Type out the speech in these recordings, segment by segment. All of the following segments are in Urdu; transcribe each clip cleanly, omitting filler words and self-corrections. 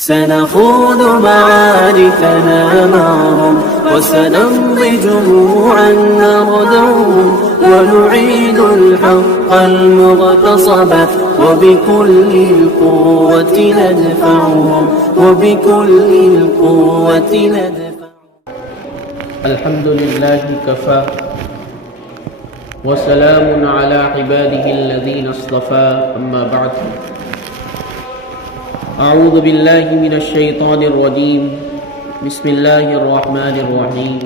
سنخوض معاركنا معهم وسنمضي جموعا نردهم ونعيد الحق المغتصب وبكل القوة ندفعهم وبكل القوة ندفعهم. الحمد لله كفى وسلام على عباده الذين اصطفى أما بعد. أعوذ بالله من الشيطان الرجيم. بسم الله الرحمن الرحيم.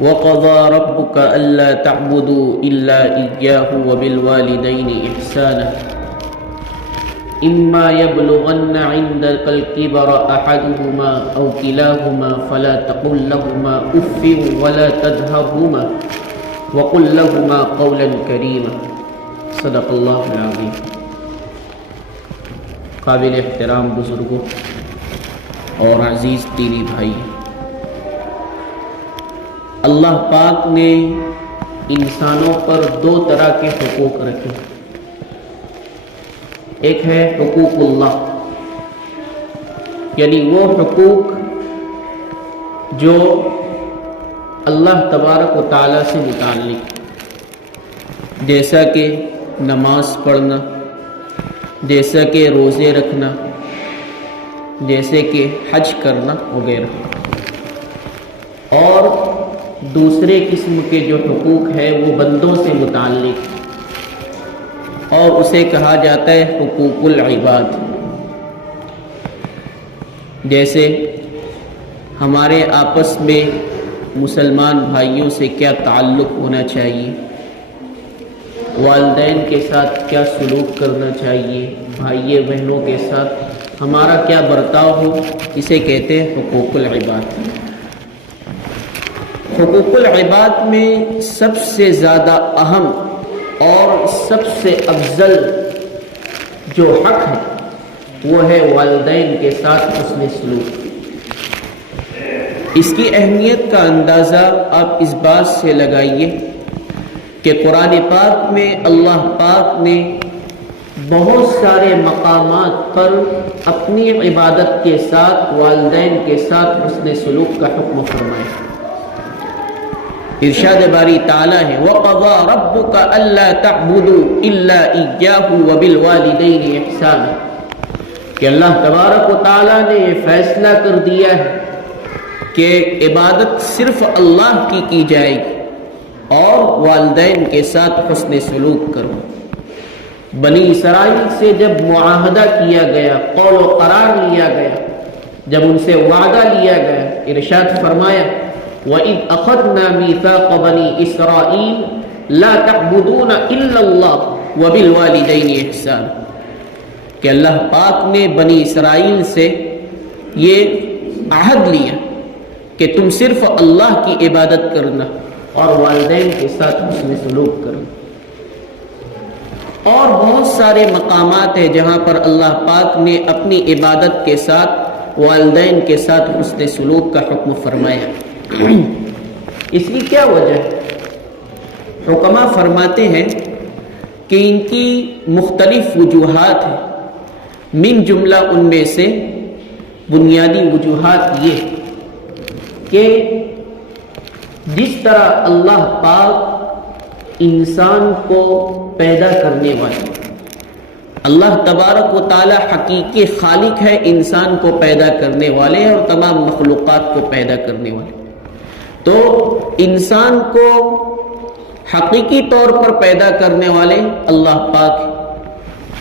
وقضى ربك ألا تعبدوا إلا إياه وبالوالدين إحسانا إما يبلغن عندك الكبر أحدهما أو كلاهما فلا تقل لهما أف ولا تنهرهما وقل لهما قولا كريما. صدق الله العظيم. قابل احترام بزرگوں اور عزیز دینی بھائی، اللہ پاک نے انسانوں پر دو طرح کے حقوق رکھے. ایک ہے حقوق اللہ، یعنی وہ حقوق جو اللہ تبارک و تعالیٰ سے متعلق، جیسا کہ نماز پڑھنا، جیسا کہ روزے رکھنا، جیسے کہ حج کرنا وغیرہ. اور دوسرے قسم کے جو حقوق ہے وہ بندوں سے متعلق، اور اسے کہا جاتا ہے حقوق العباد. جیسے ہمارے آپس میں مسلمان بھائیوں سے کیا تعلق ہونا چاہیے، والدین کے ساتھ کیا سلوک کرنا چاہیے، بھائی بہنوں کے ساتھ ہمارا کیا برتاؤ ہو، اسے کہتے ہیں حقوق العباد. حقوق العباد میں سب سے زیادہ اہم اور سب سے افضل جو حق ہے وہ ہے والدین کے ساتھ حسن سلوک. اس کی اہمیت کا اندازہ آپ اس بات سے لگائیے کہ قرآن پاک میں اللہ پاک نے بہت سارے مقامات پر اپنی عبادت کے ساتھ والدین کے ساتھ حسن سلوک کا حکم فرمایا. ارشاد باری تعالیٰ ہے وَقَضَى رَبُّكَ أَلَّا تَعْبُدُوا إِلَّا إِيَّاهُ وَبِالْوَالِدَيْنِ إِحْسَانًا، کہ اللہ تبارک و تعالیٰ نے یہ فیصلہ کر دیا ہے کہ عبادت صرف اللہ کی جائے گی اور والدین کے ساتھ حسن سلوک کرو. بنی اسرائیل سے جب معاہدہ کیا گیا، قول و قرار لیا گیا، جب ان سے وعدہ لیا گیا، ارشاد فرمایا وَإِذْ أَخَذْنَا مِيثَاقَ بَنِي إِسْرَائِيلَ لَا تَعْبُدُونَ إِلَّا اللَّهَ وَبِالْوَالِدَيْنِ إِحْسَانًا، کہ اللہ پاک نے بنی اسرائیل سے یہ عہد لیا کہ تم صرف اللہ کی عبادت کرنا اور والدین کے ساتھ حسن سلوک کرنا. اور بہت سارے مقامات ہیں جہاں پر اللہ پاک نے اپنی عبادت کے ساتھ والدین کے ساتھ حسن سلوک کا حکم فرمایا. اس کی کیا وجہ ہے؟ حکماء فرماتے ہیں کہ ان کی مختلف وجوہات ہیں. من جملہ ان میں سے بنیادی وجوہات یہ کہ جس طرح اللہ پاک انسان کو پیدا کرنے والے، اللہ تبارک و تعالی حقیقی خالق ہے، انسان کو پیدا کرنے والے اور تمام مخلوقات کو پیدا کرنے والے. تو انسان کو حقیقی طور پر پیدا کرنے والے اللہ پاک ہے،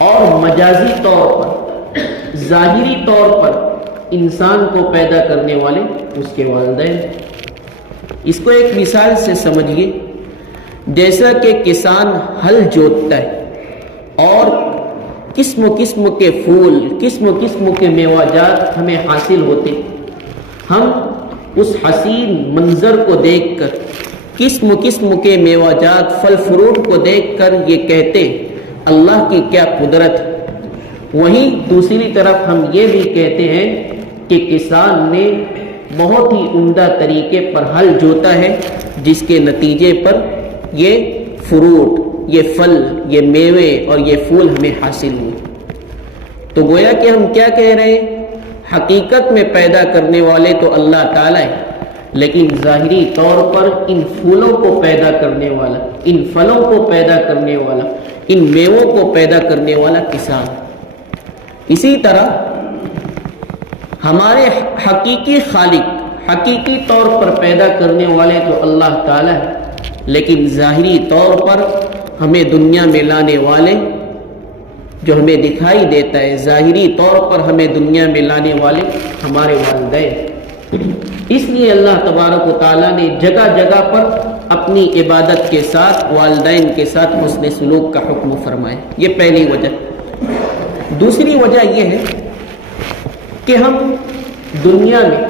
اور مجازی طور پر، ظاہری طور پر انسان کو پیدا کرنے والے اس کے والدین. اس کو ایک مثال سے سمجھیے. جیسا کہ کسان ہل جوتتا ہے اور قسم قسم کے پھول، قسم قسم کے میوہ جات ہمیں حاصل ہوتے، ہم اس حسین منظر کو دیکھ کر، قسم قسم کے میوہ جات پھل فروٹ کو دیکھ کر یہ کہتے اللہ کی کیا قدرت ہے. وہیں دوسری طرف ہم یہ بھی کہتے ہیں کہ کسان نے بہت ہی عمدہ طریقے پر ہل جوتا ہے، جس کے نتیجے پر یہ فروٹ، یہ پھل، یہ میوے اور یہ پھول ہمیں حاصل ہوئے. تو گویا کہ ہم کیا کہہ رہے ہیں؟ حقیقت میں پیدا کرنے والے تو اللہ تعالیٰ ہے، لیکن ظاہری طور پر ان پھولوں کو پیدا کرنے والا، ان پھلوں کو پیدا کرنے والا، ان میووں کو پیدا کرنے والا کسان۔ اسی طرح ہمارے حقیقی خالق، حقیقی طور پر پیدا کرنے والے تو اللہ تعالیٰ ہے، لیکن ظاہری طور پر ہمیں دنیا میں لانے والے، جو ہمیں دکھائی دیتا ہے ظاہری طور پر ہمیں دنیا میں لانے والے ہمارے والدین۔ اس لیے اللہ تبارک و تعالیٰ نے جگہ جگہ پر اپنی عبادت کے ساتھ والدین کے ساتھ حسن سلوک کا حکم فرمایا۔ یہ پہلی وجہ۔ دوسری وجہ یہ ہے کہ ہم دنیا میں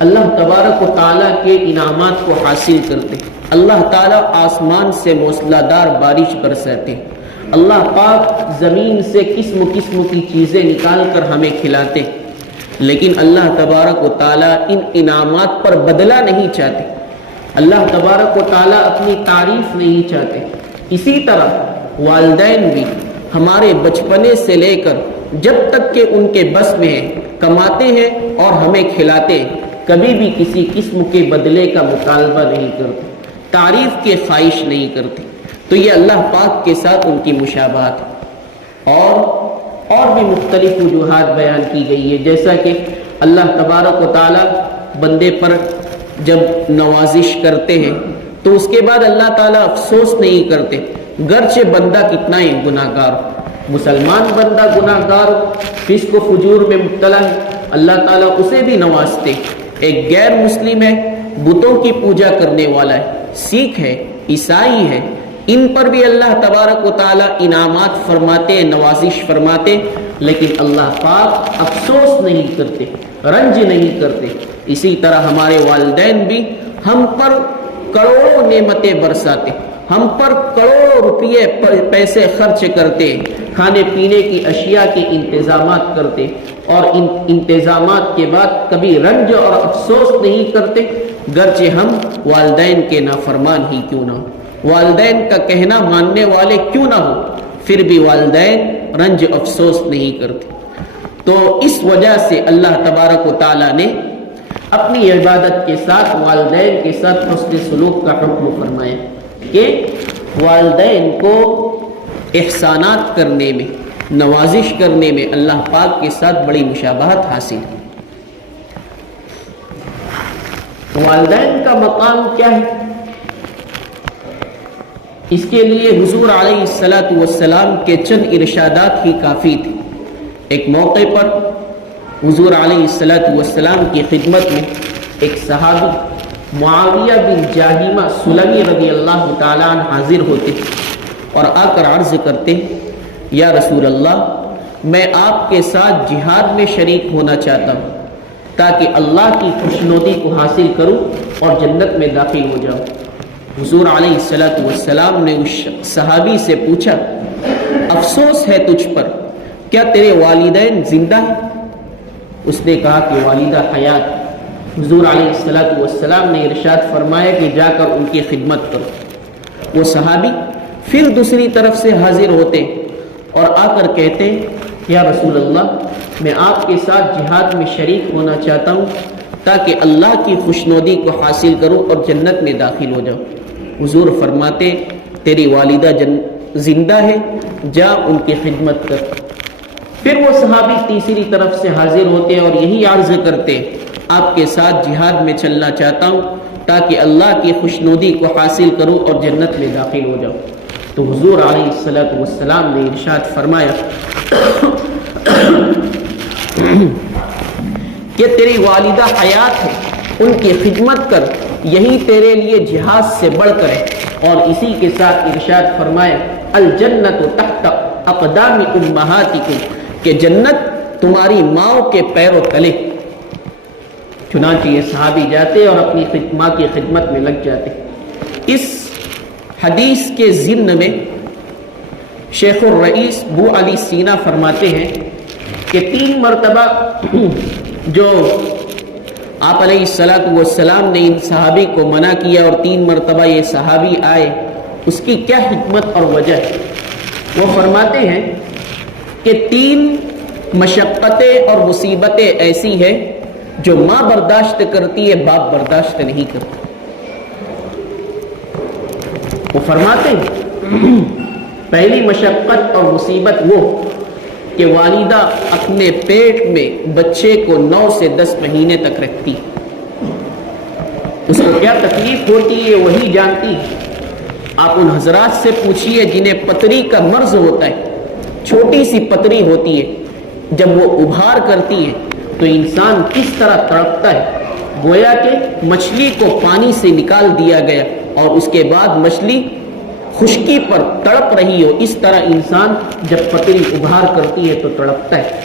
اللہ تبارک و تعالیٰ کے انعامات کو حاصل کرتے ہیں۔ اللہ تعالیٰ آسمان سے موسلادھار بارش برساتے ہیں، اللہ پاک زمین سے قسم قسم کی چیزیں نکال کر ہمیں کھلاتے ہیں، لیکن اللہ تبارک و تعالیٰ ان انعامات پر بدلہ نہیں چاہتے، اللہ تبارک و تعالیٰ اپنی تعریف نہیں چاہتے۔ اسی طرح والدین بھی ہمارے بچپنے سے لے کر جب تک کہ ان کے بس میں ہے کماتے ہیں اور ہمیں کھلاتے ہیں، کبھی بھی کسی قسم کے بدلے کا مطالبہ نہیں کرتے، تعریف کی خواہش نہیں کرتے۔ تو یہ اللہ پاک کے ساتھ ان کی مشابہت ہے۔ اور بھی مختلف وجوہات بیان کی گئی ہے، جیسا کہ اللہ تبارک و تعالیٰ بندے پر جب نوازش کرتے ہیں تو اس کے بعد اللہ تعالیٰ افسوس نہیں کرتے، گرچہ بندہ کتنا ہی گناہ گار ہو، مسلمان بندہ گناہ گار ہو، فسق و فجور میں مبتلا ہے، اللہ تعالیٰ اسے بھی نوازتے۔ ایک غیر مسلم ہے، بتوں کی پوجا کرنے والا ہے، سکھ ہے، عیسائی ہے، ان پر بھی اللہ تبارک و تعالیٰ انعامات فرماتے، نوازش فرماتے، لیکن اللہ پاک افسوس نہیں کرتے، رنج نہیں کرتے۔ اسی طرح ہمارے والدین بھی ہم پر کروڑوں نعمتیں برساتے، ہم پر کروڑوں روپیے پیسے خرچ کرتے، کھانے پینے کی اشیاء کے انتظامات کرتے، اور ان انتظامات کے بعد کبھی رنج اور افسوس نہیں کرتے، گرچہ ہم والدین کے نافرمان ہی کیوں نہ ہو، والدین کا کہنا ماننے والے کیوں نہ ہو، پھر بھی والدین رنج افسوس نہیں کرتے۔ تو اس وجہ سے اللہ تبارک و تعالیٰ نے اپنی عبادت کے ساتھ والدین کے ساتھ حسن سلوک کا حکم فرمایا کہ والدین کو احسانات کرنے میں، نوازش کرنے میں اللہ پاک کے ساتھ بڑی مشابہت حاصل ہے۔ والدین کا مقام کیا ہے؟ اس کے لیے حضور علیہ السلام کے چند ارشادات ہی کافی تھے۔ ایک موقع پر حضور علیہ السلام کی خدمت میں ایک صحابی معاویہ بن جاہیمہ سلمی رضی اللہ تعالیٰ عنہ حاضر ہوتے اور آ کر عرض کرتے، یا رسول اللہ، میں آپ کے ساتھ جہاد میں شریک ہونا چاہتا ہوں تاکہ اللہ کی خوشنودی کو حاصل کروں اور جنت میں داخل ہو جاؤں۔ حضور علیہ السلام نے اس صحابی سے پوچھا، افسوس ہے تجھ پر، کیا تیرے والدین زندہ ہیں؟ اس نے کہا کہ والدہ حیات۔ حضور علیہ السلام نے ارشاد فرمایا کہ جا کر ان کی خدمت کرو۔ وہ صحابی پھر دوسری طرف سے حاضر ہوتے اور آ کر کہتے، یا رسول اللہ، میں آپ کے ساتھ جہاد میں شریک ہونا چاہتا ہوں تاکہ اللہ کی خوشنودی کو حاصل کروں اور جنت میں داخل ہو جاؤں۔ حضور فرماتے، تیری والدہ زندہ ہے، جا ان کی خدمت کر۔ پھر وہ صحابی تیسری طرف سے حاضر ہوتے اور یہی عرض کرتے، آپ کے ساتھ جہاد میں چلنا چاہتا ہوں تاکہ اللہ کی خوشنودی کو حاصل کروں اور جنت میں داخل ہو جاؤں۔ تو حضور علیہ السلام نے ارشاد فرمایا کہ تیری والدہ حیات ہے، ان کی خدمت کر، یہی تیرے لیے جہاد سے بڑھ کر ہے۔ اور اسی کے ساتھ ارشاد فرمایا، الجنت تحت اقدام امہاتکم، کہ جنت تمہاری ماؤں کے پیروں تلے۔ چنانچہ یہ صحابی جاتے اور اپنی ماں کی خدمت میں لگ جاتے۔ اس حدیث کے ضمن میں شیخ الرئیس بو علی سینا فرماتے ہیں کہ 3 مرتبہ جو آپ علیہ السلام نے ان صحابی کو منع کیا اور 3 مرتبہ یہ صحابی آئے، اس کی کیا حکمت اور وجہ ہے؟ وہ فرماتے ہیں کہ 3 مشقتیں اور مصیبتیں ایسی ہیں جو ماں برداشت کرتی ہے، باپ برداشت نہیں کرتا۔ وہ فرماتے ہیں پہلی مشقت اور مصیبت وہ کہ والدہ اپنے پیٹ میں بچے کو 9 سے 10 مہینے تک رکھتی، اس کو کیا تکلیف ہوتی ہے وہی جانتی ہے۔ آپ ان حضرات سے پوچھئے جنہیں پتری کا مرض ہوتا ہے، چھوٹی سی پتری ہوتی ہے، جب وہ ابھار کرتی ہے تو انسان کس طرح تڑپتا ہے، گویا کہ مچھلی کو پانی سے نکال دیا گیا اور اس کے بعد مچھلی خشکی پر تڑپ رہی ہو، اس طرح انسان جب پتری ابھار کرتی ہے تو تڑپتا ہے۔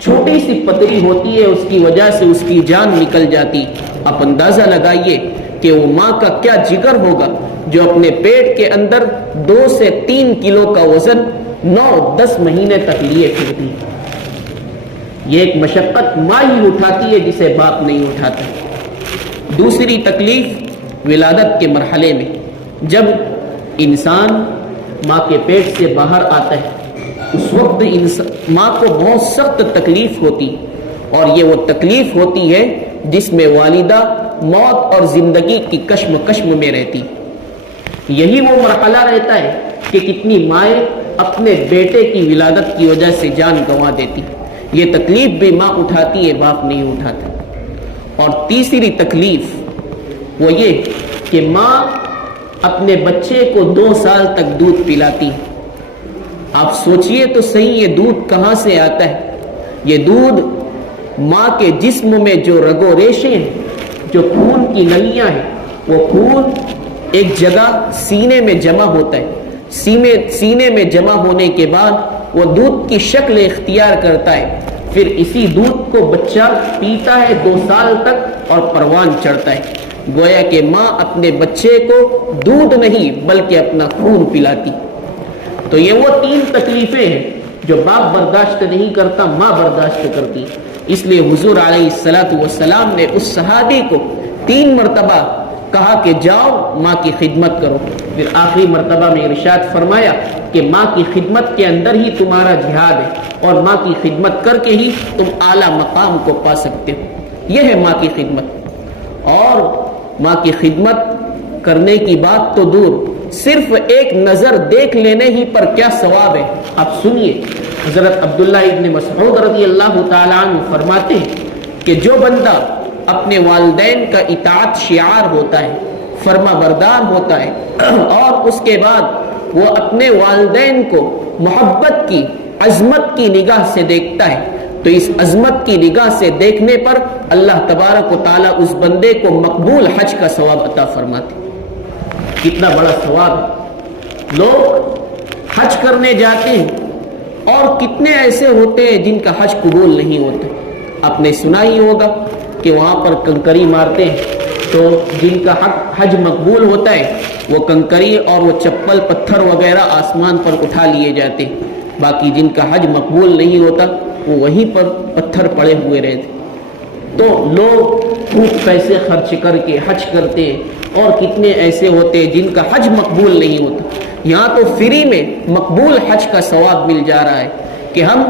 چھوٹی سی پتری ہوتی ہے، اس کی وجہ سے اس کی جان نکل جاتی۔ آپ اندازہ لگائیے کہ وہ ماں کا کیا جگر ہوگا جو اپنے پیٹ کے اندر 2 سے 3 کلو کا وزن 9-10 مہینے تک لیے پھرتی۔ یہ ایک مشقت ماں ہی اٹھاتی ہے جسے باپ نہیں اٹھاتا۔ دوسری تکلیف ولادت کے مرحلے میں، جب انسان ماں کے پیٹ سے باہر آتا ہے اس وقت ماں کو بہت سخت تکلیف ہوتی، اور یہ وہ تکلیف ہوتی ہے جس میں والدہ موت اور زندگی کی کشم میں رہتی۔ یہی وہ مرحلہ رہتا ہے کہ کتنی مائیں اپنے بیٹے کی ولادت کی وجہ سے جان گنوا دیتی۔ یہ تکلیف بھی ماں اٹھاتی ہے، باپ نہیں اٹھاتا۔ اور تیسری تکلیف وہ یہ کہ ماں اپنے بچے کو 2 سال تک دودھ پلاتی ہے۔ آپ سوچئے تو صحیح، یہ دودھ کہاں سے آتا ہے؟ یہ دودھ ماں کے جسم میں جو رگ و ریشے ہیں، جو خون کی نلیاں ہیں، وہ خون ایک جگہ سینے میں جمع ہوتا ہے۔ سینے میں جمع ہونے کے بعد وہ دودھ کی شکل اختیار کرتا ہے، پھر اسی دودھ کو بچہ پیتا ہے 2 سال تک اور پروان چڑھتا ہے۔ گویا کہ ماں اپنے بچے کو دودھ نہیں بلکہ اپنا خون پلاتی۔ تو یہ وہ 3 تکلیفیں ہیں جو باپ برداشت نہیں کرتا، ماں برداشت کرتی۔ اس لیے حضور علیہ السلام نے اس صحابی کو 3 مرتبہ کہا کہ جاؤ ماں کی خدمت کرو، پھر آخری مرتبہ میں ارشاد فرمایا کہ ماں کی خدمت کے اندر ہی تمہارا جہاد ہے، اور ماں کی خدمت کر کے ہی تم اعلیٰ مقام کو پا سکتے ہو۔ یہ ہے ماں کی خدمت۔ اور ماں کی خدمت کرنے کی بات تو دور، صرف ایک نظر دیکھ لینے ہی پر کیا ثواب ہے۔ آپ سنیے، حضرت عبداللہ ابن مسعود رضی اللہ تعالیٰ عنہ فرماتے ہیں کہ جو بندہ اپنے والدین کا اطاعت شعار ہوتا ہے، فرما بردار ہوتا ہے، اور اس کے بعد وہ اپنے والدین کو محبت کی، عظمت کی نگاہ سے دیکھتا ہے، تو اس عظمت کی نگاہ سے دیکھنے پر اللہ تبارک و تعالیٰ اس بندے کو مقبول حج کا ثواب عطا فرماتے۔ کتنا بڑا ثواب ہے۔ لوگ حج کرنے جاتے ہیں اور کتنے ایسے ہوتے ہیں جن کا حج قبول نہیں ہوتا۔ آپ نے سنا ہی ہوگا کہ وہاں پر کنکری مارتے ہیں تو جن کا حج مقبول ہوتا ہے وہ کنکری اور وہ چپل پتھر وغیرہ آسمان پر اٹھا لیے جاتے ہیں، باقی جن کا حج مقبول نہیں ہوتا وہ وہیں پر پتھر پڑے ہوئے رہتے۔ تو لوگ خوب پیسے خرچ کر کے حج کرتے ہیں، اور کتنے ایسے ہوتے ہیں جن کا حج مقبول نہیں ہوتا۔ یہاں تو فری میں مقبول حج کا ثواب مل جا رہا ہے کہ ہم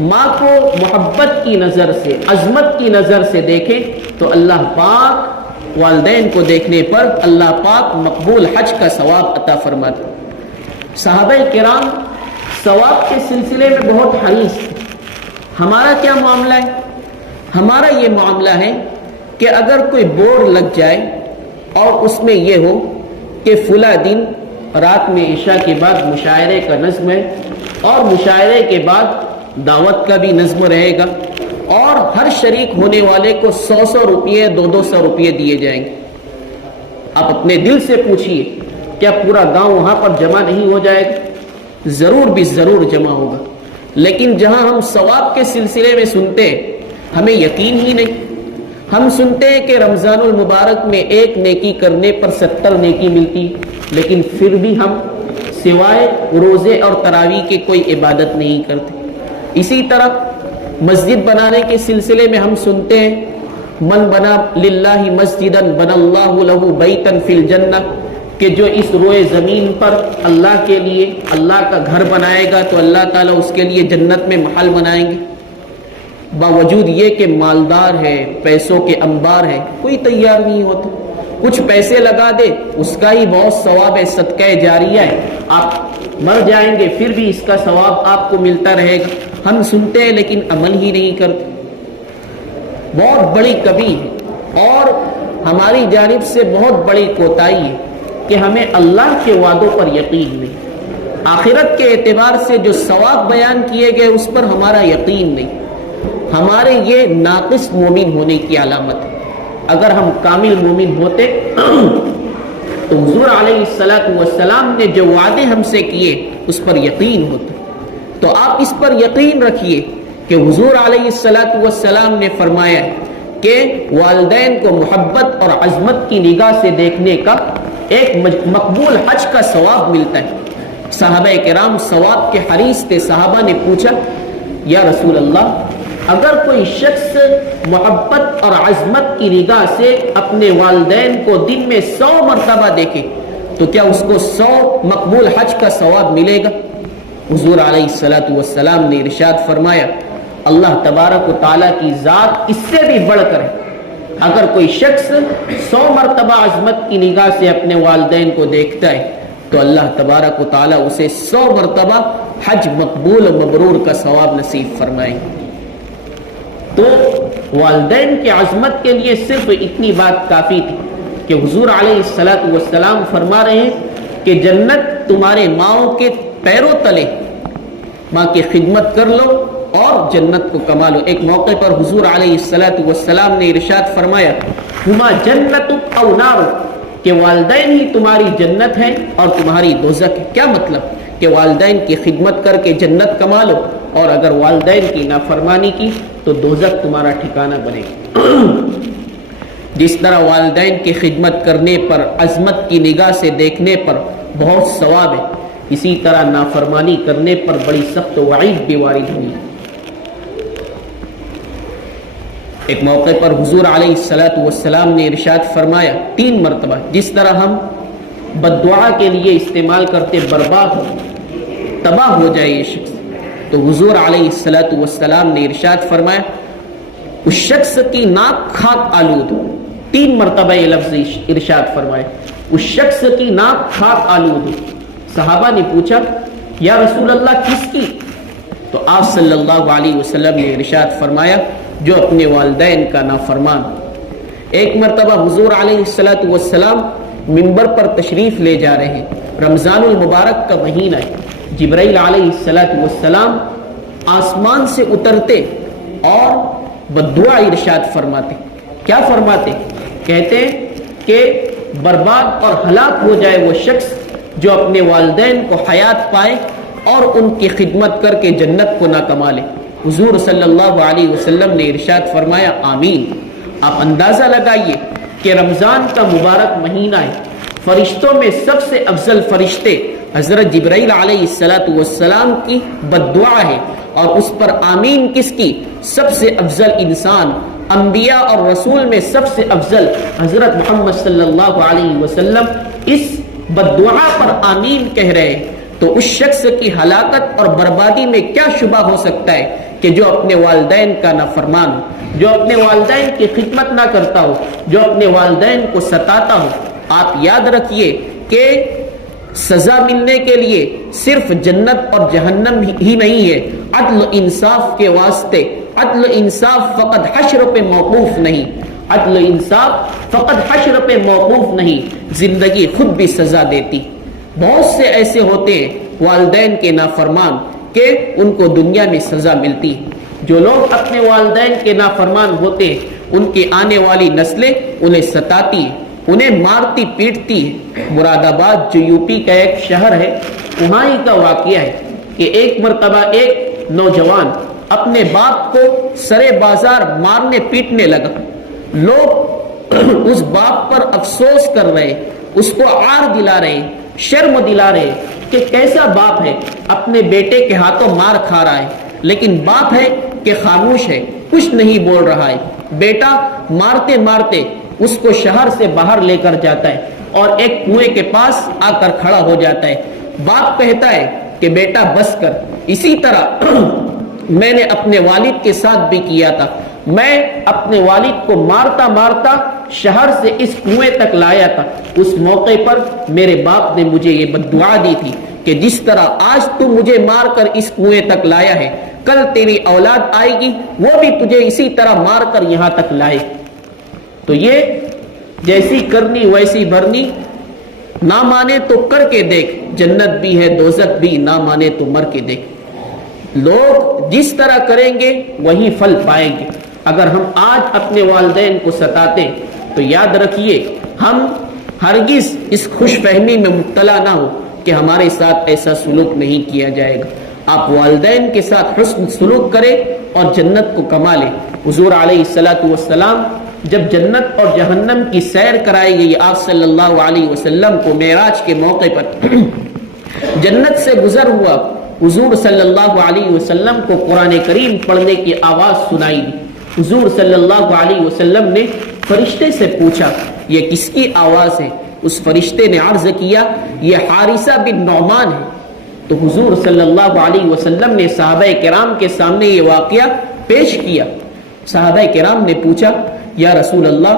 ماں کو محبت کی نظر سے، عظمت کی نظر سے دیکھیں تو اللہ پاک والدین کو دیکھنے پر اللہ پاک مقبول حج کا ثواب عطا فرماتے۔ صحابہ کرام ثواب کے سلسلے میں بہت حریص تھے۔ ہمارا کیا معاملہ ہے؟ ہمارا یہ معاملہ ہے کہ اگر کوئی بورڈ لگ جائے اور اس میں یہ ہو کہ فلاں دن رات میں عشاء کے بعد مشاعرے کا نظم ہے، اور مشاعرے کے بعد دعوت کا بھی نظم رہے گا، اور ہر شریک ہونے والے کو 100 روپیے 200 روپیے دیے جائیں گے۔ آپ اپنے دل سے پوچھئے کیا پورا گاؤں وہاں پر جمع نہیں ہو جائے گا؟ ضرور بھی ضرور جمع ہوگا، لیکن جہاں ہم ثواب کے سلسلے میں سنتے ہمیں یقین ہی نہیں۔ ہم سنتے ہیں کہ رمضان المبارک میں 1 نیکی کرنے پر 70 نیکی ملتی، لیکن پھر بھی ہم سوائے روزے اور تراویح کے کوئی عبادت نہیں کرتے۔ اسی طرح مسجد بنانے کے سلسلے میں ہم سنتے ہیں من بنا للہ مسجدا بنا اللہ لہ بیتا فی الجنہ، کہ جو اس روئے زمین پر اللہ کے لیے اللہ کا گھر بنائے گا تو اللہ تعالیٰ اس کے لیے جنت میں محل بنائیں گے۔ باوجود یہ کہ مالدار ہے، پیسوں کے انبار ہے، کوئی تیار نہیں ہوتا. کچھ پیسے لگا دے، اس کا ہی بہت ثواب ہے، صدقہ جاریہ ہے، آپ مر جائیں گے پھر بھی اس کا ثواب آپ کو ملتا رہے گا. ہم سنتے ہیں لیکن عمل ہی نہیں کرتے. بہت بڑی کمی ہے اور ہماری جانب سے بہت بڑی کوتاہی ہے کہ ہمیں اللہ کے وعدوں پر یقین نہیں. آخرت کے اعتبار سے جو ثواب بیان کیے گئے اس پر ہمارا یقین نہیں. ہمارے یہ ناقص مومن ہونے کی علامت ہے. اگر ہم کامل مومن ہوتے تو حضور علیہ السلام نے جو وعدے ہم سے کیے اس پر یقین ہوتا. تو آپ اس پر یقین رکھیے کہ حضور علیہ السلام نے فرمایا کہ والدین کو محبت اور عظمت کی نگاہ سے دیکھنے کا ایک مقبول حج کا ثواب ملتا ہے. صحابہ کرام ثواب کے حریص تھے. صحابہ نے پوچھا یا رسول اللہ، اگر کوئی شخص محبت اور عظمت کی نگاہ سے اپنے والدین کو دن میں 100 مرتبہ دیکھے تو کیا اس کو 100 مقبول حج کا ثواب ملے گا؟ حضور علیہ السلام نے ارشاد فرمایا اللہ تبارک و تعالیٰ کی ذات اس سے بھی بڑھ کر ہے. اگر کوئی شخص 100 مرتبہ عظمت کی نگاہ سے اپنے والدین کو دیکھتا ہے تو اللہ تبارک و تعالیٰ اسے 100 مرتبہ حج مقبول و مبرور کا ثواب نصیب فرمائیں. تو والدین کی عظمت کے لیے صرف اتنی بات کافی تھی کہ حضور علیہ السلام فرما رہے ہیں کہ جنت تمہارے ماؤں کے پیروں تلے، ماں کی خدمت کر لو اور جنت کو کما لو. ایک موقع پر حضور علیہ السلام نے ارشاد فرمایا ہما جنت او نار، کہ والدین ہی تمہاری جنت ہے اور تمہاری دوزخ ہے. کیا مطلب؟ کہ والدین کی خدمت کر کے جنت کما لو اور اگر والدین کی نافرمانی کی تو دوزخ تمہارا ٹھکانہ بنے گا. جس طرح والدین کی خدمت کرنے پر، عظمت کی نگاہ سے دیکھنے پر بہت ثواب ہے، اسی طرح نافرمانی کرنے پر بڑی سخت وعید بھی وارد ہوئی. ایک موقع پر حضور علیہ السلام نے ارشاد فرمایا 3 مرتبہ، جس طرح ہم بددعا کے لیے استعمال کرتے برباد ہو، تباہ ہو جائے یہ شخص، تو حضور علیہ السلام نے ارشاد فرمایا اس شخص کی ناک خاک آلود ہو. 3 مرتبہ یہ لفظ ارشاد فرمایا اس شخص کی ناک خاک آلود ہو. صحابہ نے پوچھا یا رسول اللہ کس کی؟ تو آپ صلی اللہ علیہ وسلم نے ارشاد فرمایا جو اپنے والدین کا نافرمان. ایک مرتبہ حضور علیہ السلام منبر پر تشریف لے جا رہے ہیں. رمضان المبارک کا مہینہ ہے. جبرائیل علیہ السلام آسمان سے اترتے اور بددعا ارشاد فرماتے. کیا فرماتے؟ کہتے کہ برباد اور ہلاک ہو جائے وہ شخص جو اپنے والدین کو حیات پائے اور ان کی خدمت کر کے جنت کو نہ کما لے. حضور صلی اللہ علیہ وسلم نے ارشاد فرمایا آمین. آپ اندازہ لگائیے کہ رمضان کا مبارک مہینہ ہے، فرشتوں میں سب سے افضل فرشتے حضرت جبرائیل علیہ السلام کی بددعا ہے اور اس پر آمین کس کی؟ سب سے افضل انسان، انبیاء اور رسول میں سب سے افضل حضرت محمد صلی اللہ علیہ وسلم اس بددعا پر آمین کہہ رہے ہیں. تو اس شخص کی ہلاکت اور بربادی میں کیا شبہ ہو سکتا ہے کہ جو اپنے والدین کا نافرمان ہو، جو اپنے والدین کی خدمت نہ کرتا ہو، جو اپنے والدین کو ستاتا ہو. آپ یاد رکھیے کہ سزا ملنے کے لیے صرف جنت اور جہنم ہی نہیں ہے، عدل و انصاف کے واسطے. عدل و انصاف فقط حشر پہ موقوف نہیں، عدل و انصاف فقط حشر پہ موقوف نہیں، زندگی خود بھی سزا دیتی. بہت سے ایسے ہوتے ہیں والدین کے نافرمان کہ ان کو دنیا میں سزا ملتی. جو لوگ اپنے والدین کے نافرمان ہوتے ہیں ان کی آنے والی نسلیں انہیں ستاتی ہیں، انہیں مارتی پیٹتی ہے. مراد آباد جو یو پی کا ایک شہر ہے، وہاں ہی کا واقعہ ہے کہ ایک مرتبہ ایک نوجوان اپنے باپ کو سرے بازار مارنے پیٹنے لگا. لوگ اس باپ پر افسوس کر رہے، اس کو عار دلا رہے، شرم دلا رہے کہ کیسا باپ ہے اپنے بیٹے کے ہاتھوں مار کھا رہا ہے، لیکن باپ ہے کہ خاموش ہے، کچھ نہیں بول رہا ہے. بیٹا مارتے مارتے اس کو شہر سے باہر لے کر جاتا ہے اور ایک کنویں کے پاس آ کر کھڑا ہو جاتا ہے. باپ کہتا ہے کہ بیٹا بس کر. اسی طرح میں نے اپنے والد کے ساتھ بھی کیا تھا. میں اپنے والد کو مارتا مارتا شہر سے اس کنویں تک لایا تھا. اس موقع پر میرے باپ نے مجھے یہ بددعا دی تھی کہ جس طرح آج تو مجھے مار کر اس کنویں تک لایا ہے, کل تیری اولاد آئے گی وہ بھی تجھے اسی طرح مار کر یہاں تک لائے. تو یہ جیسی کرنی ویسی بھرنی, نہ مانے تو کر کے دیکھ, جنت بھی ہے دوزخ بھی, نہ مانے تو مر کے دیکھ. لوگ جس طرح کریں گے وہی پھل پائیں گے. اگر ہم آج اپنے والدین کو ستاتے تو یاد رکھیے ہم ہرگز اس خوش فہمی میں مبتلا نہ ہو کہ ہمارے ساتھ ایسا سلوک نہیں کیا جائے گا. آپ والدین کے ساتھ حسن سلوک کریں اور جنت کو کما لیں. حضور علیہ الصلوۃ والسلام جب جنت اور جہنم کی سیر کرائی گئی آپ صلی اللہ علیہ وسلم کو معراج کے موقع پر, جنت سے گزر ہوا, حضور صلی اللہ علیہ وسلم کو قرآن کریم پڑھنے کی آواز سنائی دی. حضور صلی اللہ علیہ وسلم نے فرشتے سے پوچھا یہ کس کی آواز ہے؟ اس فرشتے نے عرض کیا یہ حارثہ بن نعمان ہے. تو حضور صلی اللہ علیہ وسلم نے صحابہ کرام کے سامنے یہ واقعہ پیش کیا. صحابہ کرام نے پوچھا یا رسول اللہ,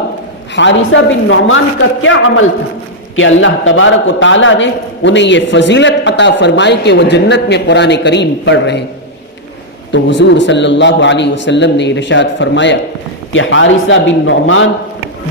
حارثہ بن نعمان کا کیا عمل تھا کہ اللہ تبارک و تعالیٰ نے انہیں یہ فضیلت عطا فرمائی کہ وہ جنت میں قرآن کریم پڑھ رہے ہیں؟ تو حضور صلی اللہ علیہ وسلم نے ارشاد فرمایا کہ حارثہ بن نعمان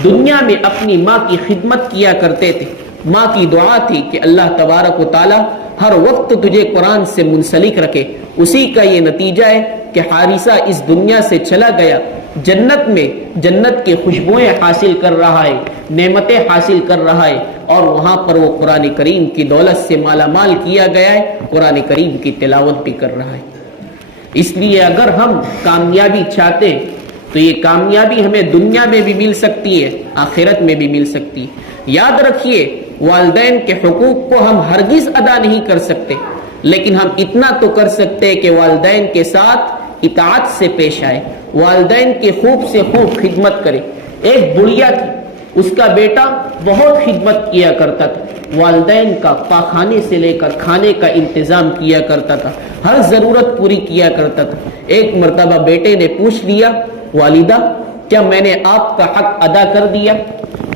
دنیا میں اپنی ماں کی خدمت کیا کرتے تھے. ماں کی دعا تھی کہ اللہ تبارک و تعالیٰ ہر وقت تجھے قرآن سے منسلک رکھے. اسی کا یہ نتیجہ ہے کہ حارثہ اس دنیا سے چلا گیا, جنت میں جنت کی خوشبوئیں حاصل کر رہا ہے, نعمتیں حاصل کر رہا ہے, اور وہاں پر وہ قرآن کریم کی دولت سے مالا مال کیا گیا ہے, قرآن کریم کی تلاوت بھی کر رہا ہے. اس لیے اگر ہم کامیابی چاہتے ہیں تو یہ کامیابی ہمیں دنیا میں بھی مل سکتی ہے, آخرت میں بھی مل سکتی ہے. یاد رکھیے والدین کے حقوق کو ہم ہرگز ادا نہیں کر سکتے, لیکن ہم اتنا تو کر سکتے کہ والدین کے ساتھ اطاعت سے پیش آئے, والدین کی خوب سے خوب خدمت کرے. ایک بڑھیا تھی, اس کا بیٹا بہت خدمت کیا کرتا تھا, والدین کا پاخانے سے لے کر کھانے کا انتظام کیا کرتا تھا, ہر ضرورت پوری کیا کرتا تھا. ایک مرتبہ بیٹے نے پوچھ لیا والدہ کیا میں نے آپ کا حق ادا کر دیا؟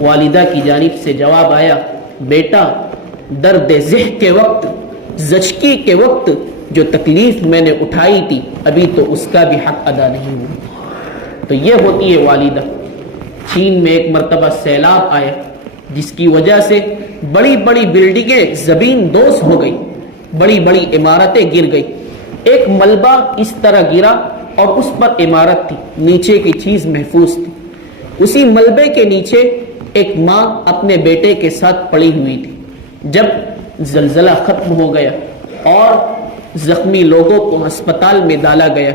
والدہ کی جانب سے جواب آیا بیٹا درد ذہ کے وقت, زچگی کے وقت جو تکلیف میں نے اٹھائی تھی ابھی تو اس کا بھی حق ادا نہیں ہوا. تو یہ ہوتی ہے والدہ. چین میں ایک مرتبہ سیلاب آیا جس کی وجہ سے بڑی بڑی بلڈنگیں زمین دوز ہو گئی, بڑی بڑی عمارتیں گر گئی. ایک ملبہ اس طرح گرا اور اس پر عمارت تھی, نیچے کی چیز محفوظ تھی. اسی ملبے کے نیچے ایک ماں اپنے بیٹے کے ساتھ پڑی ہوئی تھی. جب زلزلہ ختم ہو گیا اور زخمی لوگوں کو ہسپتال میں ڈالا گیا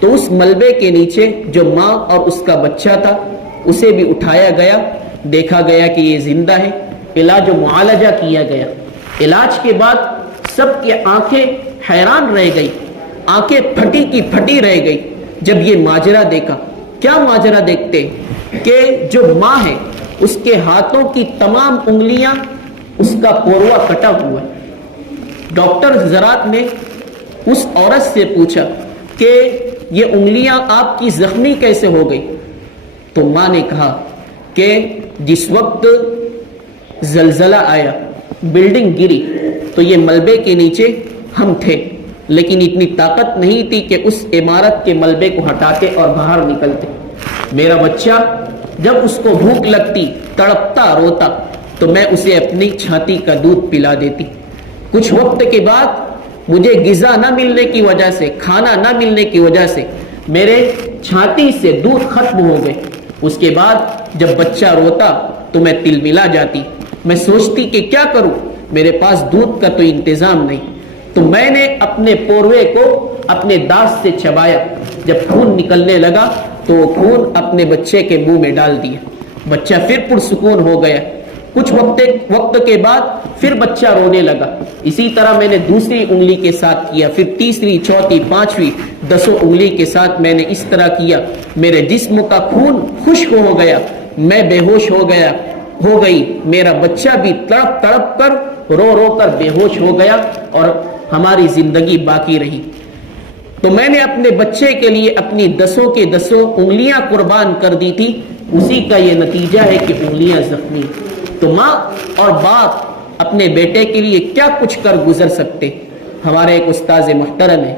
تو اس ملبے کے نیچے جو ماں اور اس کا بچہ تھا اسے بھی اٹھایا گیا, دیکھا گیا کہ یہ زندہ ہے, علاج و معالجہ کیا گیا. علاج کے بعد سب کی آنکھیں حیران رہ گئی, آنکھیں پھٹی کی پھٹی رہ گئی جب یہ ماجرا دیکھا. کیا ماجرا دیکھتے کہ جو ماں ہے اس کے ہاتھوں کی تمام انگلیاں اس کا پوروا کٹا ہوا ہے. ڈاکٹر زراعت نے اس عورت سے پوچھا کہ یہ انگلیاں آپ کی زخمی کیسے ہو گئی؟ تو ماں نے کہا کہ جس وقت زلزلہ آیا, بلڈنگ گری تو یہ ملبے کے نیچے ہم تھے, لیکن اتنی طاقت نہیں تھی کہ اس عمارت کے ملبے کو ہٹاتے اور باہر نکلتے. میرا بچہ جب اس کو بھوک لگتی, تڑپتا روتا تو میں اسے اپنی چھاتی کا دودھ پلا دیتی. کچھ وقت کے بعد مجھے غذا نہ ملنے کی وجہ سے, کھانا نہ ملنے کی وجہ سے میرے چھاتی سے دودھ ختم ہو گئے. اس کے بعد جب بچہ روتا تو میں تل ملا جاتی, میں سوچتی کہ کیا کروں, میرے پاس دودھ کا تو انتظام نہیں. تو میں نے اپنے پوروے کو اپنے دانت سے چبایا, جب خون نکلنے لگا تو وہ خون اپنے بچے کے منہ میں ڈال دیا. بچہ پھر پرسکون ہو گیا. کچھ وقت کے بعد پھر بچہ رونے لگا. اسی طرح میں نے دوسری انگلی کے ساتھ کیا, پھر تیسری, چوتھی, پانچویں, 10 انگلی کے ساتھ میں نے اس طرح کیا. میرے جسم کا خون خشک ہو گیا, میں بے ہوش ہو گئی. میرا بچہ بھی تڑپ تڑپ کر, رو رو کر بے ہوش ہو گیا اور ہماری زندگی باقی رہی. تو میں نے اپنے بچے کے لیے اپنی 10 کی 10 انگلیاں قربان کر دی تھی، اسی کا یہ نتیجہ ہے کہ انگلیاں زخمی۔ تو ماں اور باپ اپنے بیٹے کے لیے کیا کچھ کر گزر سکتے۔ ہمارے ایک استاذ محترم ہیں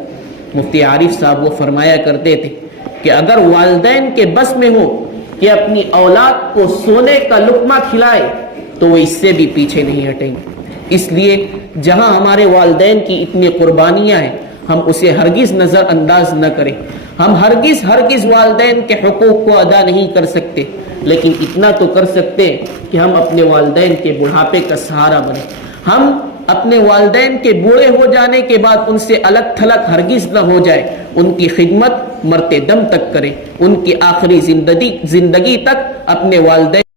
مفتی عارف صاحب، وہ فرمایا کرتے تھے کہ اگر والدین کے بس میں ہو کہ اپنی اولاد کو سونے کا لقمہ کھلائے تو وہ اس سے بھی پیچھے نہیں ہٹیں گے۔ اس لیے جہاں ہمارے والدین کی اتنی قربانیاں ہیں ہم اسے ہرگز نظر انداز نہ کریں۔ ہم ہرگز والدین کے حقوق کو ادا نہیں کر سکتے، لیکن اتنا تو کر سکتے کہ ہم اپنے والدین کے بڑھاپے کا سہارا بنیں۔ ہم اپنے والدین کے بوڑھے ہو جانے کے بعد ان سے الگ تھلگ ہرگز نہ ہو جائے، ان کی خدمت مرتے دم تک کریں، ان کی آخری زندگی تک اپنے والدین